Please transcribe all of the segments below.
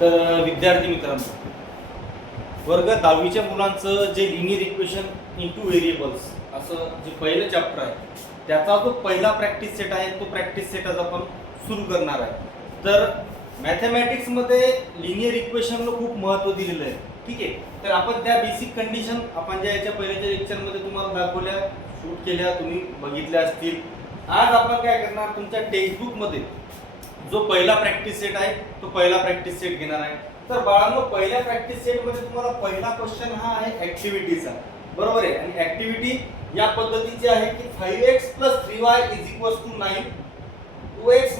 तर विद्यार्थी मित्रांनो, वर्ग 10वीच्या मुलांचं जे लिनियर इक्वेशन इंटू व्हेरिएबल्स असं जे पहिलं चॅप्टर आहे त्याचा जो पहिला प्रॅक्टिस सेट आहे तो प्रॅक्टिस सेट आज आपण सुरू करणार आहे. तर मॅथमॅटिक्समध्ये लिनियर इक्वेशनला खूप महत्त्व दिलेलं आहे. ठीक आहे, तर आपण त्या बेसिक कंडिशन आपण ज्या याच्या पहिल्याच्या लेक्चरमध्ये तुम्हाला दाखवल्या, शूट केल्या, तुम्ही बघितल्या असतील. आज आपण काय करणार, तुमच्या टेक्स्टबुकमध्ये जो पहिला प्रॅक्टिस सेट आहे तो पहिला प्रॅक्टिस सेट घेणार आहे. तर बाळांनो, पहिल्या प्रॅक्टिस सेट मध्ये तुम्हाला पहिला क्वेश्चन हा आहे ऍक्टिव्हिटीचा, बरोबर आहे. आणि ऍक्टिव्हिटी या पद्धतीची आहे की 5x 3y 9, 2x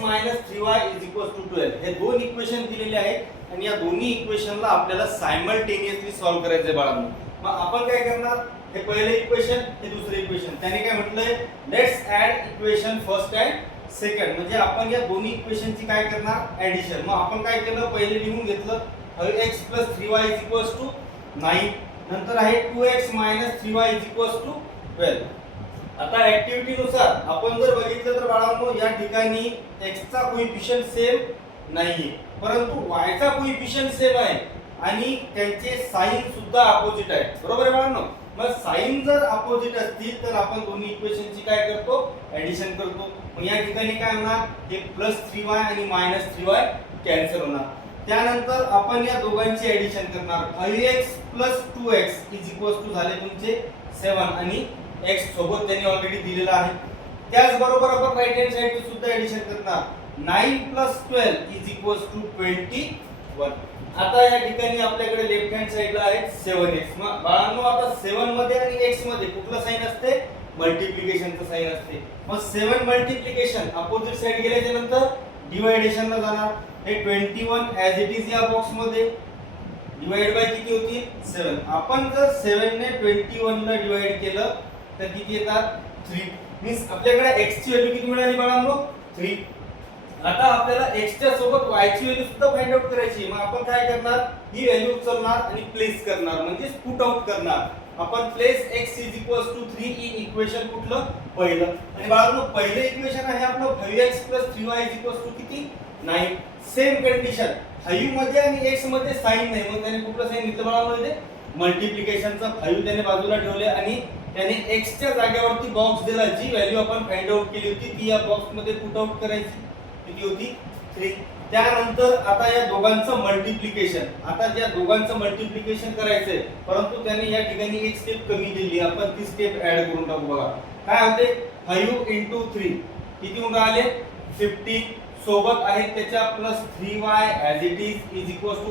3y 12. हे दोन इक्वेशन दिलेले आहेत आणि या दोन्ही इक्वेशनला आपल्याला सायमल्टेनियसली सॉल्व्ह करायचे बाळांनो. मग आपण काय करणार, हे पहिले इक्वेशन, हे दुसरे इक्वेशन, त्याने काय म्हटलंय, let's add equation first and second. म्हणजे आपण या दोन्ही इक्वेशनची काय करणार, ऍडिशन. मग आपण काय केलं, पहिले लिहून घेतलं 5x 3y 9, नंतर आहे 2x 3y 12. आता ऍक्टिव्हिटी नुसार आपण जर बघितलं तर बाळांनो, या ठिकाणी x चा कोएफिशिएंट सेम नाहीये, परंतु y चा कोएफिशिएंट सेम आहे आणि त्यांचे साइन सुद्धा अपोजिट आहे, बरोबर आहे बाळांनो. मग साइन जर अपोजिट असतील तर आपण दोन्ही इक्वेशनची काय करतो, ऍडिशन करतो. मग या ठिकाणी काय होणार, हे +3y आणि -3y कॅन्सल होणार. त्यानंतर आपण या दोघांची ऍडिशन करणार. 5x 2x झाले तुमचे 7 आणि x सोबत त्यांनी ऑलरेडी दिलेला आहे. त्याचबरोबर आपण राईट हँड साइडची सुद्धा ऍडिशन करणार. 9 + 12 21. आता या ठिकाणी आपल्याकडे लेफ्ट हँड साइडला आहे 7x. मग बाळांनो, आता 7 मध्ये आणि x मध्ये कुठला साइन असते, मल्टिप्लिकेशनचा साइन असते. मग 7 मल्टिप्लिकेशन अपोजिट साइड गेल्याच्या नंतर डिवायडेशनला जाणार. हे 21 ॲज इट इज या बॉक्स मध्ये डिवाइड बाय किती होतील, 7. आपण जर 7 ने 21 ला डिवाइड केलं तर किती येतात, 3. मीन्स आपल्याकडे x ची व्हॅल्यू किती मिळाली बाळांनो, 3. आता आपल्याला x च्या सोबत y ची व्हॅल्यू सुद्धा फाइंड आउट करायची. मग आपण काय करणार, ही व्हॅल्यू उचलणार आणि प्लेस करणार, म्हणजे पुट आउट करणार. आपण प्लेस x 3 इन इक्वेशन कुठलं, पहिलं. आणि बाळांनो, पहिलं इक्वेशन आहे आपलं 5x 3y किती, 9. सेम कंडिशन, 5 मध्ये आणि x मध्ये साइन नाही, मग त्याने कुठलं साइन घेतलं बाळांनो, इथे मल्टिप्लिकेशनचा 5 त्याने बाजूला ठेवले आणि त्याने x च्या जागेवरती बॉक्स दिला. जी व्हॅल्यू आपण फाइंड आउट केली होती ती या बॉक्स मध्ये पुट आउट करायची, किती होती, 3. त्यानंतर आता या दोघांचं मल्टिप्लिकेशन, आता ज्या दोघांचं मल्टिप्लिकेशन करायचंय, परंतु त्याने या ठिकाणी एक स्टेप कमी दिली, आपण ती स्टेप ऍड करून टाकू. बघा काय होते, 5 × 3 किती होऊन राहिले, 15. सोबत आहे त्याच्या +3y as it is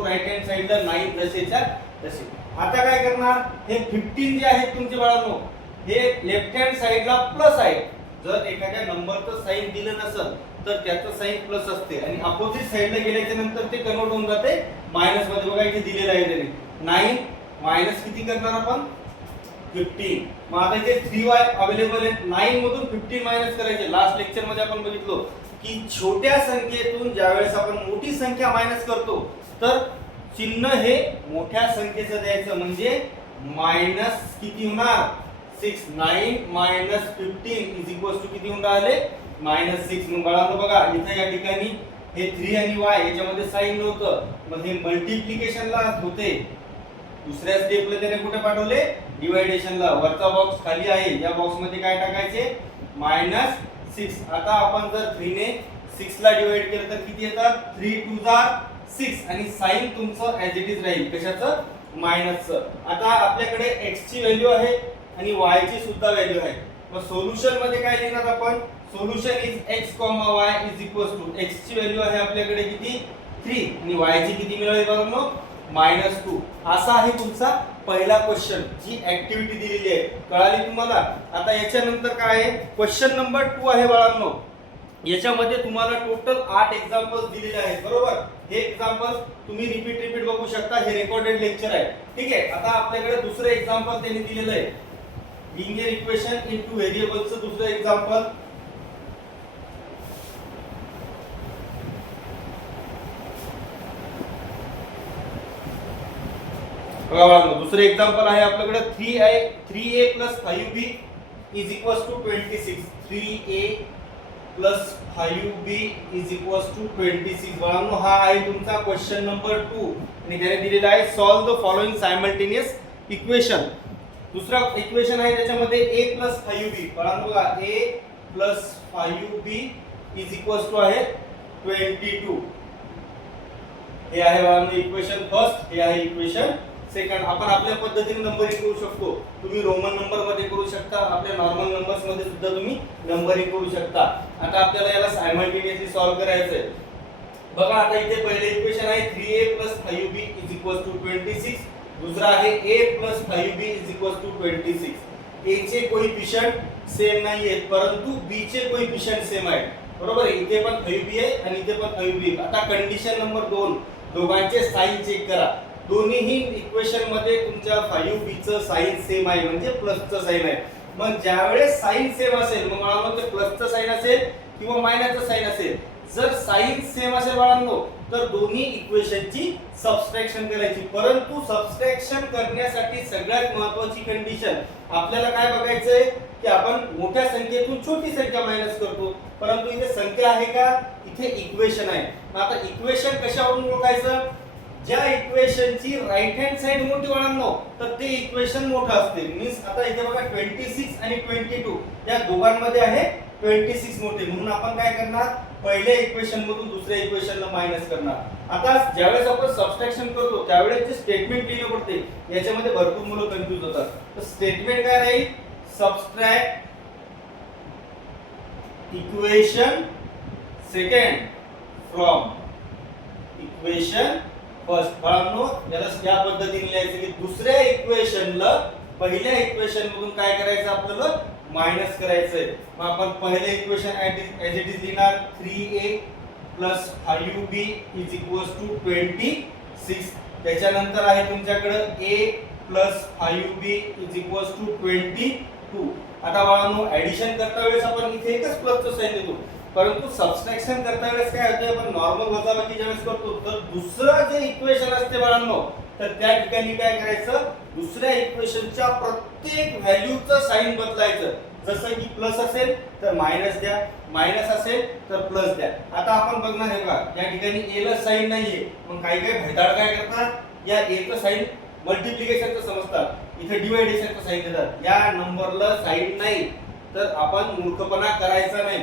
right hand साइडला 9 जसेच्या तसे. आता काय करणार, हे 15 जे आहेत तुमचे बाळांनो, हे लेफ्ट हँड साइडला प्लस आहे. जर एखाद्या नंबरचं साइन दिलं नसेल तर त्याचं साइन प्लस असते आणि अपोजिट साइडला गेल्याच्या नंतर ते कन्वर्ट होऊन जाते मायनस मध्ये. बघा इथे दिलेलं आहे त्याने 9 मायनस किती करणार आपण, 15. मग आता इथे 3y अवेलेबल आहे, 9 मधून 15 मायनस करायचे. लास्ट लेक्चर मध्ये आपण बघितलो की छोट्या संख्येतून ज्यावेळेस आपण मोठी संख्या मायनस करतो तर चिन्ह हे मोठ्या संख्येचं द्यायचं, म्हणजे मायनस किती होणार, 6. 9 - 15 किती होऊन राहिले, -6. मग बाळांनो बघा, इथे या ठिकाणी हे 3 आणि y याच्यामध्ये साइन नव्हतं, मग हे मल्टिप्लिकेशनला होते. दुसऱ्या स्टेपला त्याने कुठे पाठवले, डिवायडेशनला. वरचा बॉक्स खाली आहे, या बॉक्स मध्ये काय टाकायचे, -6. आता आपण जर 3 ने 6 ला डिवाइड केलं तर किती येतात, 3 × 2 6 आणि साइन तुमचं ॲज इट इज राहील, कशाचं, मायनसचं. आता आपल्याकडे x ची व्हॅल्यू आहे आणि y ची सुद्धा व्हॅल्यू आहे. मग सोल्युशन मध्ये काय लिहिणार आपण, solution is x, y x ची व्हॅल्यू आहे आपल्याकडे किती, 3 आणि y ची किती मिळाली बाळांनो, -2. असा आहे तुमचा पहिला क्वेश्चन, जी ऍक्टिव्हिटी दिलेली आहे. कळाली तुम्हाला. आता याच्यानंतर काय आहे, क्वेश्चन नंबर 2 आहे बाळांनो. याच्यामध्ये तुम्हाला टोटल 8 एक्झाम्पल्स दिलेले आहेत, बरोबर. हे एक्झाम्पल्स तुम्ही रिपीट बघू शकता, हे रेकॉर्डेड लेक्चर आहे. ठीक आहे, आता आपल्याकडे दुसरं एक्झाम्पल त्यांनी दिलेलं आहे, लिनियर इक्वेशन इंटू व्हेरिएबल्सचं दुसरं एक्झाम्पल. बघा बाळांनो, दुसरे एक्झाम्पल आहे आपल्याकडे 3a + 5b = 26. 3a plus 5b is equals to 26. बाळांनो हा आहे तुमचा क्वेश्चन नंबर 2 आणि त्याने दिलेला आहे solve the following simultaneous equation. दुसरा इक्वेशन आहे त्याच्यामध्ये a प्लस 5b. बाळांनो बघा a plus 5b is equals to आहे 22. हे आहे बाळांनो इक्वेशन फर्स्ट, हे आहे इक्वेशन सेकंड. आपण आपल्या पद्धतीने नंबरिंग करू शकतो. तुम्ही रोमन नंबर मध्ये करू शकता, आपल्या नॉर्मल नंबर्स मध्ये सुद्धा तुम्ही नंबरिंग करू शकता. आता आपल्याला याला सायमल्टेनियसली सॉल्व करायचं आहे. बघा आता इथे पहिले इक्वेशन आहे 3a plus 5b is equals to 26. दुसरा आहे a plus 5b is equals to 26. a चे कोएफिशिएंट सेम नाहीये परंतु b चे कोएफिशिएंट सेम आहे. बरोबर आहे. इथे पण 5b आहे आणि इथे पण 5b. आता कंडिशन नंबर 2, दोघांचे साइन चेक करा. दोन्हीही इक्वेशन मध्ये तुमच्या 5b चं साइन सेम आहे म्हणजे प्लसचं साइन आहे. मग ज्यावेळेस साइन सेम असेल मग बाळांनो ते प्लसचं साइन असेल किंवा मायनसचं साइन असेल. जर साइन सेम असेल बाळांनो तर दोन्ही इक्वेशनची सबट्रॅक्शन करायची. परंतु सबट्रॅक्शन करण्यासाठी सगळ्यात महत्त्वाची कंडिशन आपल्याला काय बघायचंय की आपण मोठ्या संख्येतून छोटी संख्या मायनस करतो, परंतु इथे संख्या आहे का, इथे इक्वेशन आहे. आता इक्वेशन कशावरून ओळखायचं, ज्या इक्वेशनची राइट हँड साइड मोठी बाळांनो तर ते इक्वेशन मोठं असते. मीन्स आता इथे बघा 26 आणि 22 या दोघांमध्ये आहे 26 मोठे, म्हणून आपण काय करणार पहिल्या इक्वेशन मधून दुसऱ्या इक्वेशनला मायनस करणार. आता ज्यावेळेस आपण सबट्रॅक्शन करतो त्यावेळेस जे स्टेटमेंट लिहिलं पडते याच्यामध्ये भरपूर मुलं कन्फ्यूज होतात. तर स्टेटमेंट काय राहील, subtract equation second from equation first. बाळांनो याला या पद्धतीने लिहायचं की दुसऱ्या इक्वेशनला पहिल्या इक्वेशन मधून काय करायचं आपल्याला मायनस करायचंय. मग आपण पहिले इक्वेशन एज इट इज लिहिणार 3a plus 5b is equals to 26. त्याच्यानंतर आहे तुमच्याकडे a plus 5b is equals to 22. आता बाळांनो ऍडिशन करता वेळेस आपण इथे एकच प्लसचं साइन देतो, परंतु सबट्रॅक्शन करता वेळेस काय होते आपण नॉर्मल वजाबाकी ज्यावेळेस करतो तर दुसरं जे इक्वेशन असते बाळांनो तर त्या ठिकाणी काय करायचं, दुसऱ्या इक्वेशनच्या प्रत्येक व्हॅल्यूचं साइन बदलायचं. जसं की प्लस असेल तर मायनस द्या, मायनस असेल तर प्लस द्या. आता आपण बघणार आहे बघा या ठिकाणी a ला साइन नाहीये, मग काही भैदाड काय करतात या a चं साइन मल्टिप्लिकेशनचं समजतात, इथे डिव्हायडेशनचं साइन देतात. या नंबरला साइन नाही तर आपण मूर्खपणा करायचा नाही.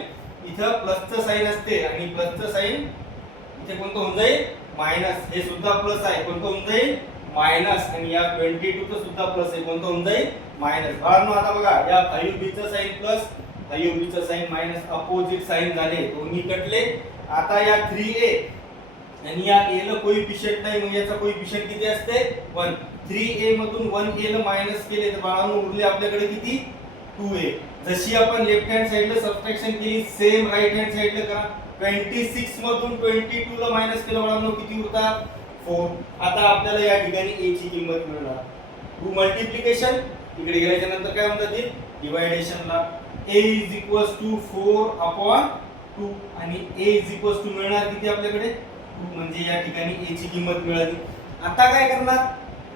इथं प्लसचं साइन असते आणि प्लसचं साइन इथे कोणतं होऊन जाईल मायनस, हे सुद्धा प्लस आहे कोणतं होऊन जाईल मायनस, आणि या 22 चं सुद्धा प्लस आहे कोणतं होऊन जाईल मायनस. बाळांनो आता बघा या 5b चं साइन प्लस 5b चं साइन मायनस अपोजिट साइन झाले, दोन्ही कटले. आता या 3a आणि या a ला कोएफिशिएंट नाही मग याचा कोएफिशिएंट किती असते 1. 3a मधून 1a ला मायनस केले तर बाळांनो उरले आपल्याकडे किती 2a. जशी आपण लेफ्ट हँड साइडला सबट्रॅक्शन केली सेम राइट हँड साइडला करा. 26 मधून 22 ला मायनस केलं बाळांनो किती उरतात 4. आता आपल्याला या ठिकाणी a ची किंमत मिळणार. टू मल्टिप्लिकेशन इकडे गेल्याच्या नंतर काय म्हणतात ते डिव्हायडेशनला a इज इक्वल्स टू 4/2 आणि a इज इक्वल्स टू मिळणार किती आपल्याकडे 2, म्हणजे या ठिकाणी a ची किंमत मिळाली. आता काय करणार,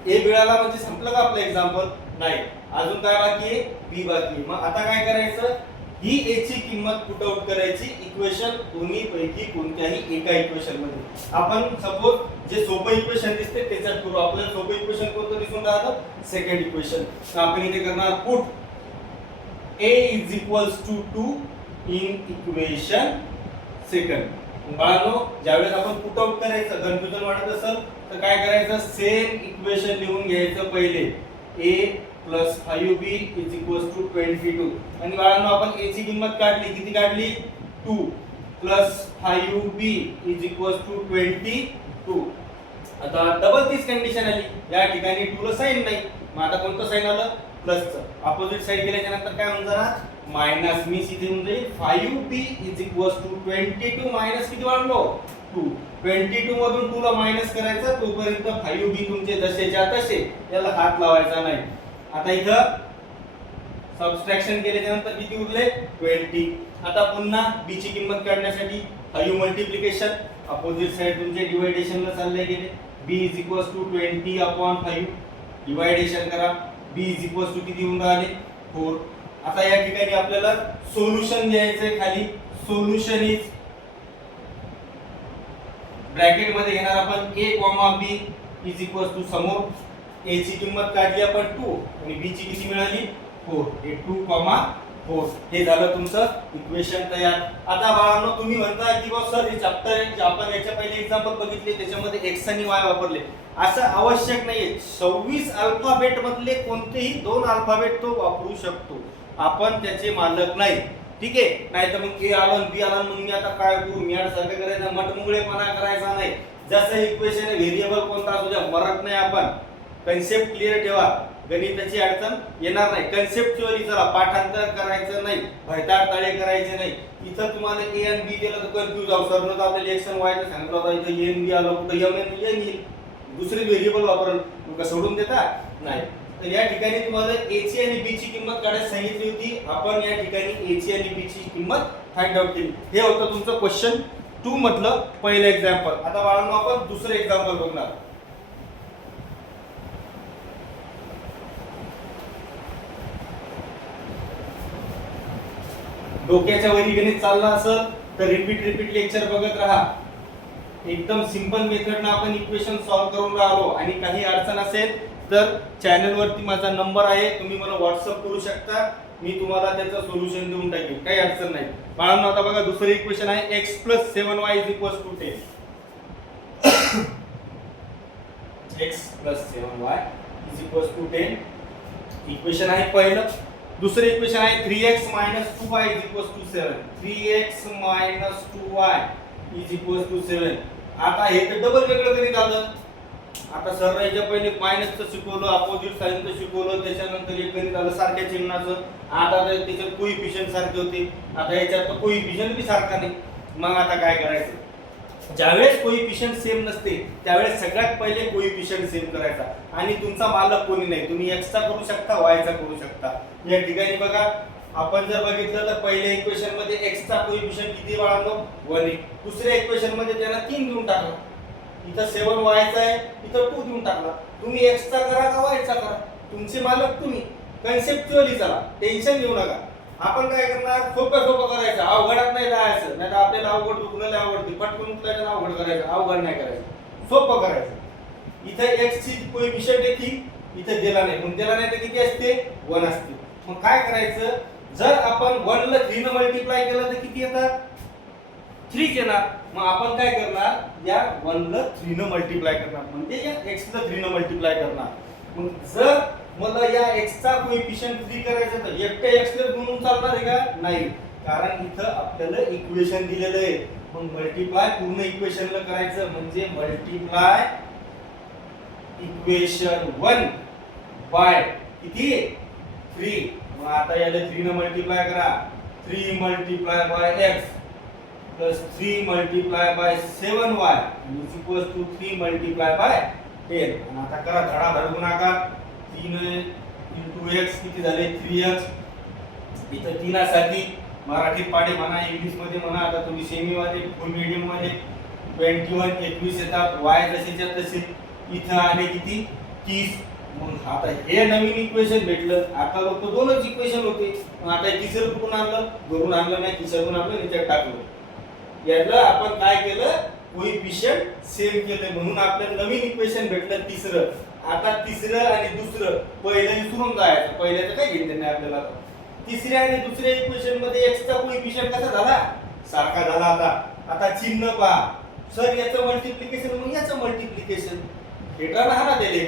a मिळाला म्हणजे संपलं का आपलं एक्झाम्पल, नाही अजून काय बाकी आहे b बाकी आहे. मग आता काय करायचं, ही a ची किंमत पुट आउट करायची इक्वेशन दोन्ही पैकी कोणत्याही एका इक्वेशन मध्ये. आपण सपोज जे सोपं इक्वेशन दिसते त्याच्यात करू. आपल्याला सोपं इक्वेशन कोणतं दिसून राहतं सेकंड इक्वेशन. तर आपण इथे करणार put a is equals to 2 in equation second. बाळांनो ज्यावेळेस आपण पुट आउट करायचं कन्फ्युजन वाटत असेल तर काय करायचं, सेम इक्वेशन लिहून घ्यायचं पहिले a plus 5b is equals to 22. आणि बाळांनो आपण a ची किंमत काढली, किती काढली 2 plus 5b is equals to 22. आता डबल तीच कंडिशन आली, या ठिकाणी 2 ला साइन नाही मग आता कोणतं साइन आलं प्लसचं. अपोजिट साइड गेल्याच्या नंतर काय होऊन जाणार मायनस. मी इथे होऊन जाईल 5b is equals to 22 minus किती वाढलो 2. 22 मधून 2 ला मायनस करायचं तोपर्यंत 5b तुमचे जसेच्या तसे, याला हात लावायचा नाही. आता इथं सबट्रॅक्शन केल्याच्या नंतर किती उरले 20. आता पुन्हा b ची किंमत काढण्यासाठी 5 मल्टिप्लिकेशन अपोजिट साइड तुमचे डिव्हायडेशनला चालले गेले. b इज इक्वल्स टू 20/5 डिव्हायडेशन करा. b इज इक्वल्स टू किती होऊन राहिले 4. आता या ठिकाणी आपल्याला सोल्युशन लिहायचंय खाली. सोल्युशन इज ब्रॅकेट मध्ये घेणार आपण a, b is equal to समोर a ची किंमत काढली आपण 2 आणि b ची किती मिळाली 4. हे 2, 4 हे झालं तुमचं इक्वेशन तयार. आता बाळांनो तुम्ही म्हणता की बा सर हे चॅप्टर आपण याच्या पहिले एक्झाम्पल बघितले त्याच्यामध्ये x आणि y वापरले. असं आवश्यक नाहीये. 26 अल्फाबेट मधले कोणतेही 2 अल्फाबेट तो वापरू शकतो. आपण त्याचे मालक नाही. ठीक आहे. नाही तर मग ए आलं बी आलं मग मी आता काय करू मी सारखं करायचं मटमुगळेपणा करायचा नाही. जसं इक्वेशन व्हेरिएबल कोणता असू द्या मरत नाही आपण. कन्सेप्ट क्लिअर ठेवा. गणिताची अडचण येणार नाही. कन्सेप्च्युअली चला पाठांतर करायचं नाही. भयताळ तळे करायचे नाही. इथं तुम्हाला ए आणि बी दिलं तर कन्फ्यूज आहो. सरनं आपल्याला एक्स आणि वाय चं सांगितलं होतं. इथं ए आणि बी आलं कुठं एम आणि एन येईल. दुसरे व्हेरिएबल वापरल मग सोडून देता नाही. तर या ठिकाणी तुम्हाला ए ची आणि बी ची किंमत काढायला सांगितली होती. आपण या ठिकाणी ए ची आणि बी ची किंमत फाइंड आउट केली. हे होतं तुमचं क्वेश्चन 2 मधलं पहिलं एक्झाम्पल. आता बाळांनो आपण दुसरं एक्झाम्पल बघणार. डोक्याच्या वरी गणित चाललं असेल तर रिपीट लेक्चर बघत राहा. एकदम सिंपल मेथडनं आपण इक्वेशन सॉल्व्ह करून राहिलो. आणि काही अडचण असेल तर चॅनल वरती माझा नंबर आहे. तुम्ही मला व्हॉट्सअप करू शकता. मी तुम्हाला त्याचं सोल्युशन देऊन टाकेन. काही अडचण नाही. बाळांनो आता बघा दुसरं इक्वेशन आहे x + 7y = 10. x + 7y = 10 equation आहे पहिलं. दुसरं इक्वेशन आहे 3x - 2y = 7. 3x - 2y = 7. आता हे तर डबल वेगळं करीत आलं. आता सर याच्या पहिले मायनसचं शिकवलं, अपोजिट साइनचं शिकवलं, त्याच्यानंतर एक गणित आलं सारख्या चिन्हाचं. आता त्याच्यात कोइफिशियंट सारखे होते. आता याच्यात कोइफिशियंट बी सारखा नाही. मग आता काय करायचं? ज्यावेळेस कोइफिशियंट सेम नसते त्यावेळेस सगळ्यात पहिले कोइफिशियंट सेम करायचा. आणि तुमचा मालक कोणी नाही. तुम्ही x चा करू शकता, y चा करू शकता. या ठिकाणी बघा आपण जर बघितलं तर पहिल्या इक्वेशन मध्ये x चा कोइफिशियंट किती बाळांनो 1 आहे. दुसऱ्या इक्वेशन मध्ये त्याला 3 देऊन टाकला. इथं 7y चा आहे, इथं 2 देऊन टाकला. तुम्ही x चा करा का y चा करा, तुमचे मालक तुम्ही. कन्सेप्च्युअली चला, टेन्शन घेऊ नका. आपण काय करणार सोपं करायचं. अवघडात नाही जायचं. नाही तर आपल्याला अवघड दुखणं आवडते. पटकन उठल्याचं अवघड करायचं. अवघड नाही करायचं, सोपं करायचं. इथं x ची कोइफिशियंट येते, इथं दिला नाही. मग दिला नाही तर किती असते 1 असते. मग काय करायचं? जर आपण 1 ला 3 ने मल्टिप्लाय केलं तर किती येतात 3 येणार. मग आपण काय करणार या 1 ला 3 ने मल्टिप्लाय करणार म्हणजे या x ला 3 ने मल्टिप्लाय करणार. मग जर मला या x चा कोइफिशियंट 3 करायचं तर एकटे x ला गुणून चालणार आहे का? नाही. कारण इथं आपल्याला इक्वेशन दिलेलं आहे. मग मल्टिप्लाय पूर्ण इक्वेशनला करायचं म्हणजे मल्टिप्लाय इक्वेशन 1 बाय किती 3. मग आता याला 3 ने मल्टिप्लाय करा. 3 मल्टिप्लाय बाय x प्लस 3 multiply by 7y equal to 3 multiply by 10. आणि आता करा धडाधड गुणाकार. 3 * x किती झाले 3x. इथं 3 साठी मराठीत पाडे म्हणा, इंग्लिश मध्ये म्हणा. आता तुम्ही सेमी मध्ये फुल मीडियम मध्ये 21 21 येतात. y जसेच्या तसे. इथं आले किती 30. मग आता हे नवीन इक्वेशन भेटलं. आता लोक दोनच इक्वेशन होते. मग आता तिसरं कुठून आणलं? घरून आणलं नाही, तिसरून आणलं, याच्यात टाकलं. याला आपण काय केलं कोइफिशियंट सेम केलं म्हणून आपल्याला नवीन इक्वेशन भेटलं तिसरं. आता तिसरं आणि दुसरं पहिलं विसरून जायचं. पहिल्याचं काय घेतलं नाही आपल्याला. तिसऱ्या आणि दुसऱ्या इक्वेशन मध्ये x चा कोइफिशियंट कसा झाला सारखा झाला. आता चिन्ह पहा. सर याचं मल्टिप्लिकेशन मग याचं मल्टिप्लिकेशन भेटायला हा ना दिले.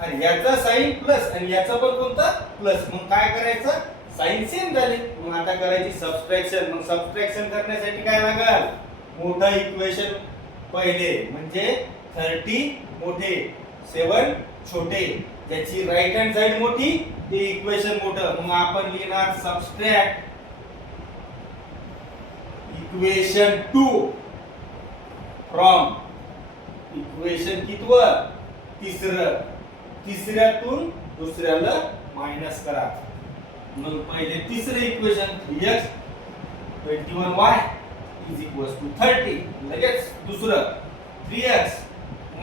आणि याचा साइन प्लस आणि याचा पण कोणता प्लस. मग काय करायचं साइन सेम झाले. मग आता करायची सबट्रॅक्शन. मग सबट्रॅक्शन करण्यासाठी काय लागेल मोठा इक्वेशन पहिले म्हणजे 30 मोठे 7 छोटे. ज्याची राइट हँड साइड मोठी ते इक्वेशन मोठं. मग आपण लिहिणार सबट्रॅक्ट इक्वेशन 2 फ्रॉम इक्वेशन कितवं तिसरं. तिसऱ्यातून दुसऱ्याला मायनस करा. मग पहिले तिसरे इक्वेशन 3x 21y = 30. लगेच दुसरं 3x -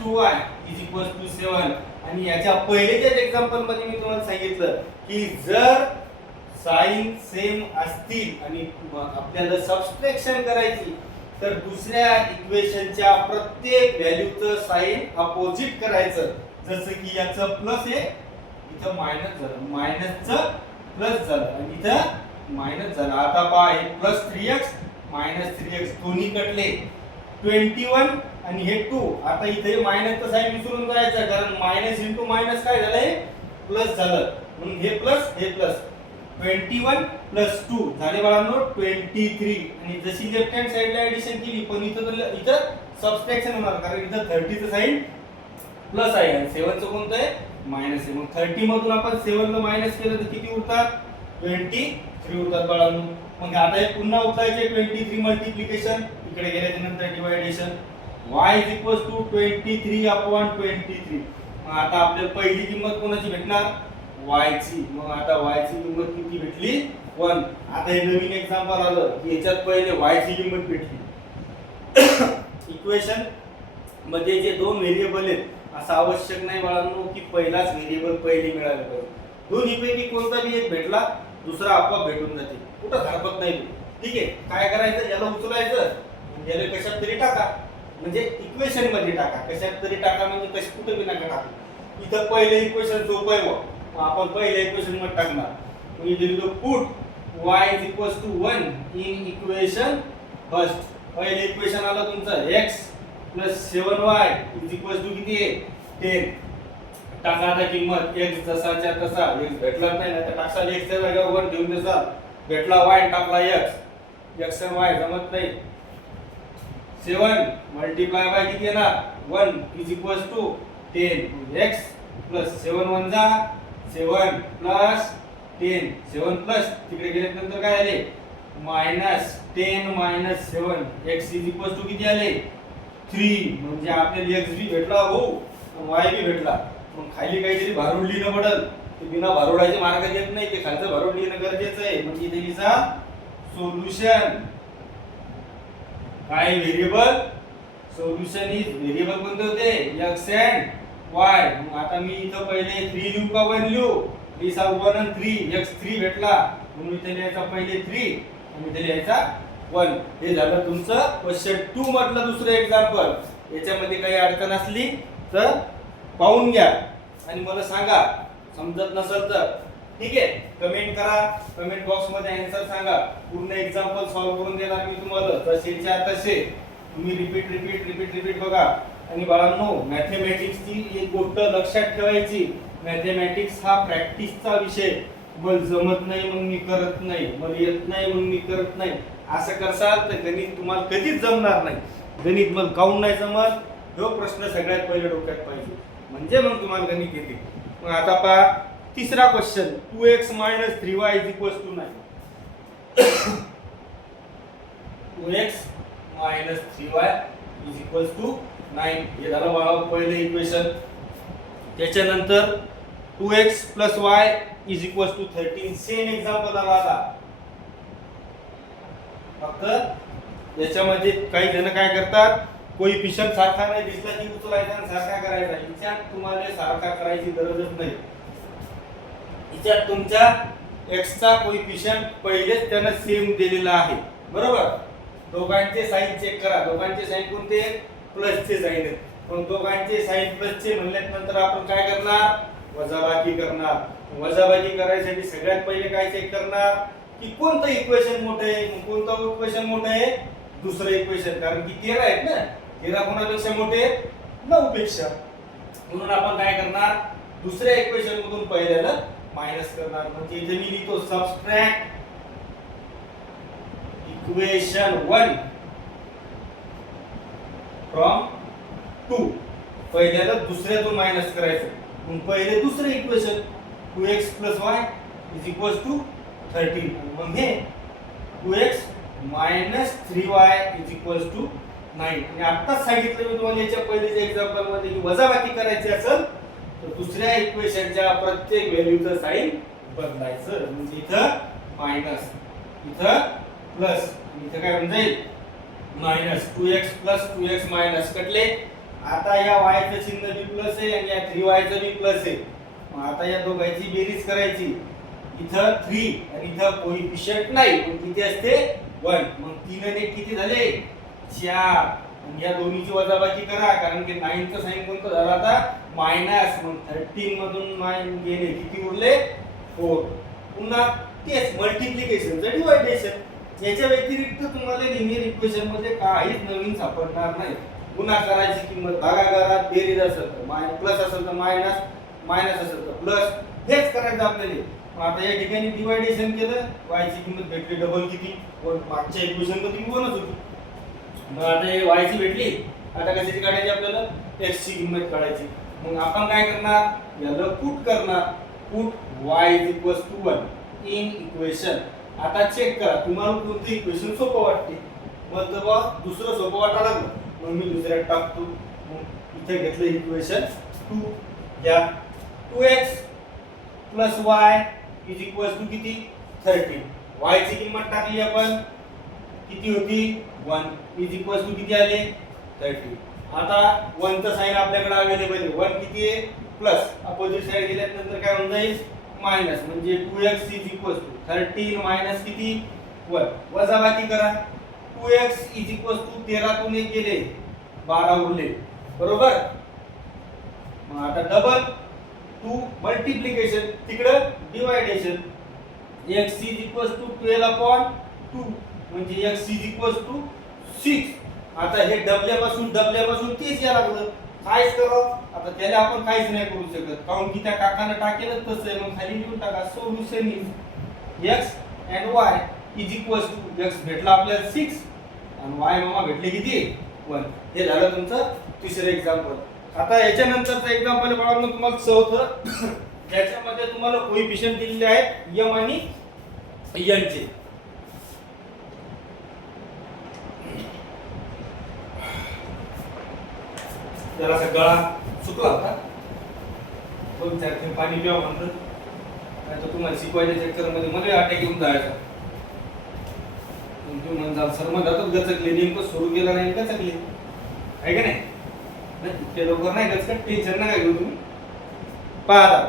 2y = 7. आणि याच्या पहिलेच्या एक्झाम्पल मध्ये मी तुम्हाला सांगितलं की जर साइन सेम असतील आणि आपल्याला सबट्रॅक्शन करायची तर दुसऱ्या इक्वेशनच्या प्रत्येक व्हॅल्यूचं साइन अपोजिट करायचं. जसं की याचं प्लस आहे इथं मायनस झालं, मायनसचं प्लस झालं आणि इथं मायनस झालं. आता पहा हे प्लस 3x मायनस 3x दोन्ही कटले 21 आणि हे 2. आता इथे मायनसचं साइन विसरून जायचं कारण मायनस इंटू मायनस काय झालंय प्लस झालं म्हणून हे प्लस 21 प्लस 2 झाले बाळांनो 23. आणि जशी लेफ्ट हँड साइडला ऍडिशन केली पण इथं सबट्रॅक्शन होणार कारण इथं 30 चं साइन प्लस आहे आणि 7 चं कोणतं आहे मायनस आहे. मग 30 मधून आपण 7 ला मायनस केलं तर किती उरतात 23 उरतात बाळांनो. मग आता हे पुन्हा उठायचे 23 मल्टिप्लिकेशन इकडे गेल्याच्या नंतर डिवायडेशन y = 23/23. मग आता आपल्याला पहिली किंमत कोणाची भेटणार y ची. मग आता y ची किंमत किती भेटली 1. आता हे नवीन एक्झाम्पल आलं की याच्यात पहिले y ची किंमत भेटली. इक्वेशन मध्ये जे दोन व्हेरिएबल आहेत असं आवश्यक नाही बाळांनो की पहिलाच व्हेरिएबल पहिले मिळाले पाहिजे. दोन्हीपैकी कोणता बी एक भेटला दुसरा आपोआप भेटून जाते, कुठं हरकत नाही. ठीक आहे, काय करायचं याला उचलायचं याला कशात तरी टाका म्हणजे इक्वेशन मध्ये टाका, कशात तरी टाका म्हणजे कशी कुठे बी नका टाकू. इथं पहिले इक्वेशन सोपं आहे मग आपण पहिले इक्वेशन मध्ये टाकणार. मग इथे लिहितो put y = 1 in equation first. पहिले इक्वेशन आलं तुमचं x + 7y = किती आहे 10. टाका आता किंमत x जसाच्या तसा x भेटला नाही ना तर टाका x च्या जागेवर 1 ठेवून देसा. भेटला y टाकला x आणि y जमत नाही. 7 मल्टिप्लाय बाय किती येणार 1 = 10. x + 7 1 जा 7 + 10 7 प्लस तिकडे गेल्यानंतर काय आले -10 - 7 x = किती आले 3. म्हणजे आपल्याला x बी भेटला हो y बी भेटला. मग खाली काहीतरी भारूड लिहिणं पडल. ते बिना भारूडाचे मार्ग देत नाही, ते खालचं भारूड लिहिणं गरजेचं आहे. म्हणजे इथे लिहा सोल्युशन काय व्हेरिएबल सोल्युशन इज व्हेरिएबल कोणते होते x and y. मग आता मी इथं पहिले 3 लिहू का 1 लिहू 3 * 1 आणि 3 x 3 भेटला म्हणून इथे लिहायचा पहिले 3 आणि इथे लिहायचा 1. हे झालं तुमचं क्वेश्चन 2 मधलं दुसरं एक्झाम्पल. याच्यामध्ये काही अडचण असली तर पाहून घ्या आणि मला सांगा समजत नसेल तर. ठीक आहे, कमेंट करा, कमेंट बॉक्स मध्ये आन्सर सांगा. पूर्ण एक्झाम्पल सॉल्व्ह करून देणार मी तुम्हाला जसेच्या तसे. तुम्ही रिपीट बघा. आणि बाळांनो मॅथेमॅटिक्सची एक गोष्ट लक्षात ठेवायची, मॅथेमॅटिक्स हा प्रॅक्टिसचा विषय. मला जमत नाही मग मी करत नाही, मला येत नाही मग मी करत नाही असं करसाल तर गणित तुम्हाला कधीच जमणार नाही. गणित मला काऊन नाही जमत हा प्रश्न सगळ्यात पहिले डोक्यात पाहिजे म्हणजे मग तुम्हाला गणित येते. मग आता पहा तिसरा question 2x - 3y = 9. 2x - 3y = 9 हे झालं बाळा पहिले इक्वेशन. त्याच्यानंतर 2x + y = 13 सेम एक्झाम्पल आला आता. फक्त याच्यामध्ये काही जण काय करतात कोएफिशियंट सारखा नाही दिसला की उचलायचा आणि सारखा करायचा. याच्यात तुम्हाला सारखा करायची गरजच नाही. याच्यात तुमच्या x चा कोएफिशियंट पहिलेच त्याने सेम दिलेला आहे बरोबर. दोघांचे साइन चेक करा. दोघांचे साइन कोणते प्लसचे साइन आहेत. पण दोघांचे साइन प्लसचे म्हणल्यानंतर आपण काय करणार वजाबाकी करणार. वजाबाकी करायसाठी सगळ्यात पहिले काय चेक करणार की कोणतं इक्वेशन मोठं आहे. कोणतं इक्वेशन मोठं आहे दुसरं इक्वेशन, कारण की 13 आहेत ना. 13 कोणापेक्षा मोठे 9 पेक्षा. म्हणून आपण काय करणार दुसऱ्या इक्वेशन मधून पहिल्याला मायनस करणार. म्हणजे इथे मी लिहितो सबट्रॅक्ट इक्वेशन 1 फ्रॉम 2. पहिल्याला दुसऱ्यातून मायनस करायचं. मग पहिले दुसरे इक्वेशन 2x + y = 13. मग हे 2x - 3y = 9. आणि आत्ताच सांगितलं मी तुम्हाला याच्या पहिलेच्या एक्झाम्पल मध्ये की वजाबाकी करायची असेल तर दुसऱ्या इक्वेशनच्या प्रत्येक व्हॅल्यूचं साइन बदलायचं. म्हणजे इथं मायनस इथं प्लस इथं काय होऊन जाईल मायनस. 2x + 2x मायनस कटले. आता या y चं चिन्ह बी प्लस आहे आणि या 3y चं बी प्लस आहे. मग आता या दोघांची बेरीज करायची. इथं 3 आणि इथं कोइफिशियंट नाही, पण किती असते 1. मग 3 आणि 1 किती झाले 4. या दोन्हीची वजाबाकी करा, कारण की 9 चं साइन कोणतं झालं आता मायनस. मग 13 मधून 9 गेले, किती उरले 4. पुन्हा तेच मल्टिप्लिकेशनचं डिव्हायडेशन. याच्या व्यतिरिक्त तुम्हाला लिनियर इक्वेशन मध्ये काहीच नवीन सापडणार नाही. गुणाकाराची किंमत भागाकारात, बेरीज असेल तर प्लस असेल तर मायनस, मायनस असेल तर प्लस, हेच करायचं आपल्याला. मग आता या ठिकाणी डिव्हायडेशन केलं, y ची किंमत भेटली डबल किती 1. मागच्या इक्वेशन मध्ये 1च होती. मग आता हे y ची भेटली, आता कशाची काढायची आपल्याला x ची किंमत काढायची. मग आपण काय करणार, याला पुट करणार. Put y 1 in equation. आता चेक करा तुम्हाला कोणतं इक्वेशन सोपं वाटते. मग जेव्हा दुसरं सोपं वाटायला लागलं मग मी दुसऱ्यात टाकतो. मग इथे घेतलं इक्वेशन 2. या 2x plus y is equal to किती 13. y ची किंमत टाकली आपण, किती होती 1 इज इक्वल टू किती आले 30. आता 1 चं साइन आपल्याकडे अवेलेबल आहे. 1 किती आहे प्लस, अपोजिट साइड गेल्यानंतर काय होऊन जाईल मायनस. म्हणजे 2x is equal to 13 minus किती 1. वजाबाकी करा. 2x इज इक्वल टू 13 तून 1 गेले 12 उरले, बरोबर. मग आता डबल 2 मल्टिप्लिकेशन, तिकडं डिव्हायडेशन. x इज इक्वल टू 12/2 म्हणजे x इज इक्वल टू 6. आता हे डबल्यापासून तेच या लागलं. कायच करावं आता, त्याला आपण काहीच नाही करू शकत, कारण की त्या काकानं टाकेलं तसं आहे. मग खाली लिहून टाका solution is x and y is equal to, x भेटला आपल्याला 6 आणि y मामा भेटले किती 1. हे झालं तुमचं तिसरं एक्झाम्पल. आता याच्यानंतरचं एक्झाम्पल बाळांनो तुम्हाला चौथं, ज्याच्यामध्ये तुम्हाला कोइफिशियंट दिलेले आहेत m आणि n चे. जरा गळा सुकला होता, 2-4 थेंब पाणी प्यावं म्हणलं. नाही तर तुम्हाला शिकवायच्या चक्करमध्ये मला अटॅक येऊन जायचा. तुम्ही म्हणता सर मग जातात गचकले, नेमकं सुरू केलं नाही गचकले, आहे का नाही. इतके लवकर नाही गचकट, टेन्शन नका घेऊ तुम्ही. पहा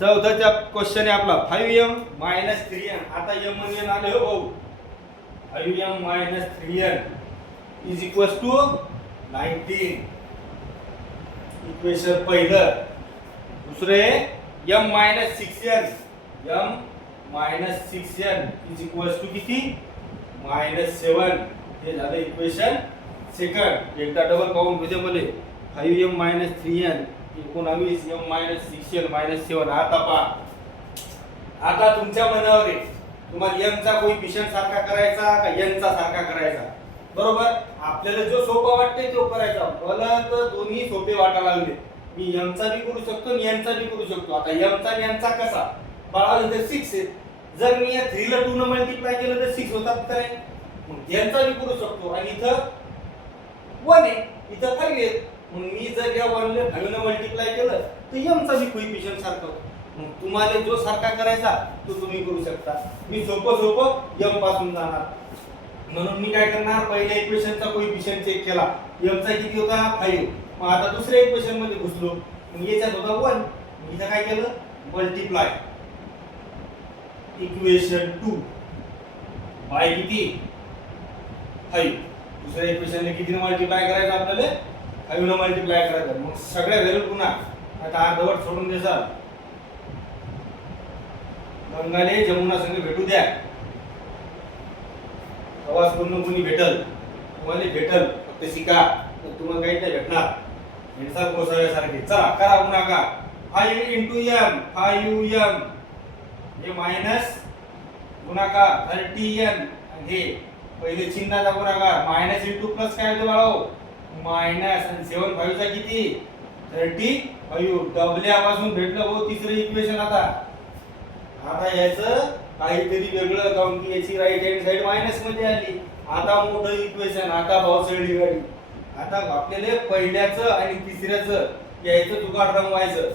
चौथाचा क्वेश्चन आहे आपला 5m - 3n. आता m आणि n आले हो भाऊ. 5m - 3n is equal to 19. Equation पहिलं. दुसरे m - 6n. m - 6n is equal to किती -7. हे झालं इक्वेशन सेकंड. एकदा डबल पाहून घेऊ दे मला. 5m - 3n 19 m - 6n - 7. आता पहा, आता तुमच्या मनावर आहे तुम्हाला m चा कोइफिशियंट सारखा करायचा का n चा सारखा करायचा, बरोबर. आपल्याला जो सोपा वाटते तो करायचा. मला तर दोन्ही सोपे वाटायला लागले. मी m चा बी करू शकतो आणि n चा बी करू शकतो. आता m चा आणि n चा कसा, बाळा इथे 6 आहे. जर मी या 3 ला 2 ने मल्टिप्लाय केलं तर 6 होतात काय. मग n चा बी करू शकतो आणि इथं 1 आहे, इथं 5 आहे. मग मी जर या 1 ला 5 ने मल्टिप्लाय केलं तर m चा बी कोइफिशियंट सारखा होतो. मग तुम्हाला जो सारखा करायचा तो तुम्ही करू शकता. मी सोपं m पासून जाणार. म्हणून मी काय करणार, पहिल्या इक्वेशनचा कोइफिशियंट चेक केला, m चा किती होता 5. मग आता दुसऱ्या इक्वेशन मध्ये घुसलो, मग याच्यात होता 1. इथं काय केलं मल्टिप्लाय इक्वेशन 2 बाय किती 5. दुसऱ्या इक्वेशनने किती मल्टिप्लाय करायचं आपल्याला 5 ने मल्टिप्लाय करायचं. मग सगळ्या व्हॅल्यू पुन्हा आता अर्धवट सोडून देसाल. गंगाले जमुना संग भेटू द्या, प्रवास करून कोणी भेटल तुम्हाला भेटल, फक्त शिका. तुम्हाला काही नाही भेटणार हेडसा कोसळल्यासारखे. चला करा पुन्हा का 5 * m 5m हे मायनस गुणाकार 30n आणि हे पहिले चिन्हाचा गुणाकार मायनस इंटू प्लस काय होतं बाळो मायनस. आणि 7 5 चा किती 35. डबल्यापासून भेटलं भाऊ तिसरं इक्वेशन. आता याचं काहीतरी वेगळं, काऊन की याची राईट हँड साइड मायनस मध्ये आली. आता मोठं इक्वेशन, आता भाव चढली गाडी. आता आपल्याला पहिल्याचं आणि तिसऱ्याचं यायचं जुगाड रमवायचं.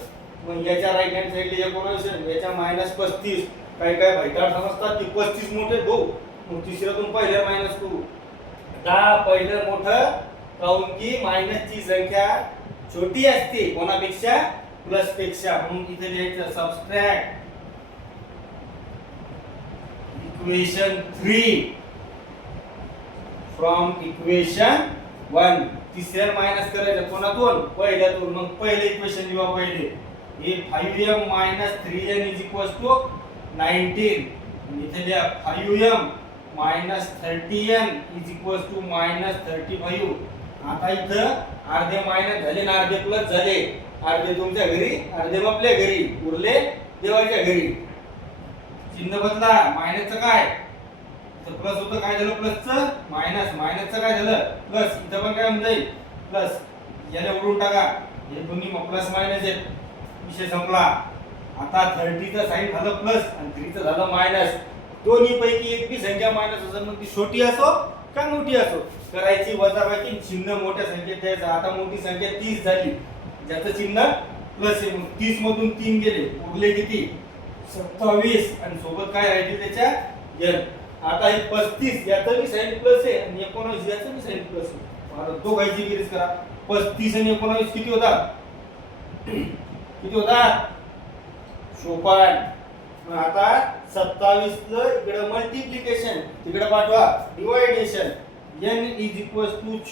मग याच्या राईट हँड साइडला इक्वेशन, याच्या -35. काय भैताळ समजतात की 35 मोठे भाऊ. मग तिसऱ्यातून पहिल्या मायनस करू. आता पहिलं मोठं, काऊन की मायनस ची संख्या छोटी असते कोणापेक्षा प्लस पेक्षा. म्हणून इथे लिहायचं सबट्रॅक्ट इक्वेशन 3 फ्रॉम इक्वेशन 1. तिसऱ्या मायनस करायचं कोणातून? पहिल्यातून. मग पहिले इक्वेशन लिहा पहिले. हे 5m - 3n = 19. इथे लिहा 5m - 30n = -35. आता इथं अर्धे मायनस झाले ना अर्धे प्लस झाले. अर्धे तुमच्या घरी अर्धे आपल्या घरी उरले देवाच्या घरी. चिन्ह बदला. मायनसचं काय तर प्लस होतं, काय झालं प्लसचं मायनस, मायनसचं काय झालं प्लस. इथं पण काय म्हणजे प्लस. याला उडून टाका. हे दोन्ही प्लस मायनस आहेत. विषय संपला. आता 30चं साइन झालं प्लस आणि 3चं झालं मायनस. दोन्ही पैकी एक बी संख्या मायनस असेल मग ती छोटी असो का मोठी असो करायची वजाबाकी. चिन्ह मोठ्या संख्येत द्यायचं. आता मोठी संख्या 30 झाली ज्याचं चिन्ह प्लस आहे. मग 30 मधून 3 गेले उरले किती 27 आणि सोबत काय राहिली त्याच्या n. आता हे 35 याचं बी साइन प्लस आहे आणि 19 याचं बी साइन प्लस आहे. आता दोघांची बेरीज करा. 35 आणि 19 किती होतात? किती होतात? 54. मग आता 27 ला इकडे मल्टिप्लिकेशन तिकडे पाठवा डिवायडेशन. n =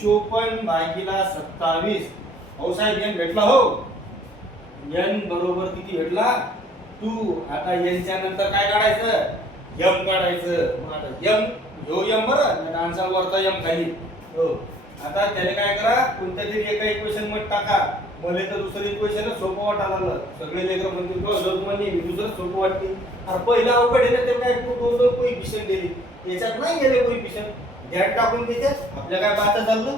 54 भागिले 27. हो साहेब n भेटला हो. n बरोबर किती भेटला 2. आता n च्या नंतर काय काढायचं? m काढायचं. मग आता m ह्यो m बरं आणि आन्सर वरचा m खाली. हो. आता त्याने काय करा कोणत्या तरी एका इक्वेशन मध्ये टाका. मला तर दुसरं इक्वेशन सोपं वाटायला लागलं. सगळे लेकर म्हणतील तो म्हणे दुसरं सोपं वाटते. अरे पहिला अवघड आहे ना ते काय दोन दोन कोइफिशियंट दिली. याच्यात नाही गेले कोइफिशियंट. ध्यान टाकून त्याच्यात आपल्या काय बात चाललं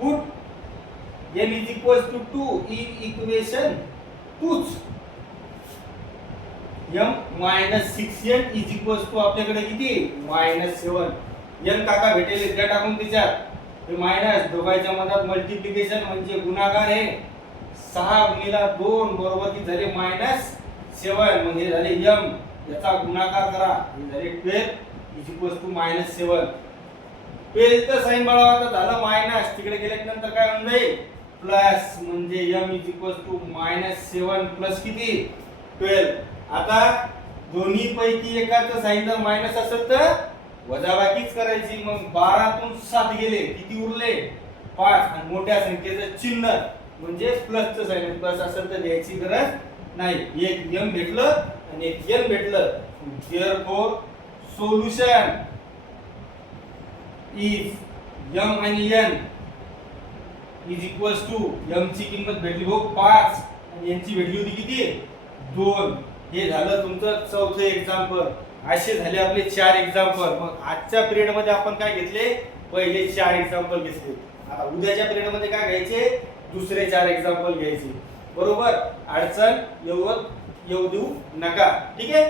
put n = 2 in equation 2. m - 6n = आपल्याकडे किती -7. n काका भेटेल त्या टाकून त्याच्यात. हे मायनस दोघांच्या मधात मल्टिप्लिकेशन म्हणजे गुणाकार आहे. 6 × 2 बरोबर किती झाले -7. म्हणजे झाले m. याचा गुणाकार करा. हे झाले 12 = -7. पेलचं साइन बळावा आता झालं मायनस. तिकडे गेल्यानंतर काय होऊन जाईल प्लस. म्हणजे m = -7 प्लस किती 12. आता दोन्ही पैकी एकाचं साइन जर मायनस असेल तर वजाबाकीच करायची. मग 12 तून 7 गेले किती उरले 5. आणि मोठ्या संख्येचं चिन्ह म्हणजे प्लसचं साइन. प्लस असेल तर द्यायची गरज नाही. एक m भेटलं आणि एक n भेटलं. देअरफॉर सोल्युशन इज m आणि n = m ची किंमत भेटली हो 5 आणि n ची भेटली होती किती 2. हे झालं तुमचं चौथं एक्झाम्पल. असे झाले आपले 4 एक्झाम्पल. मग आजच्या पिरियड मध्ये आपण काय घेतले पहिले 4 एक्झाम्पल घेतले. आता उद्याच्या पिरियड मध्ये काय घ्यायचे दुसरे 4 एक्झाम्पल घ्यायचे. बरोबर. अडचण येऊ देऊ नका. ठीक आहे.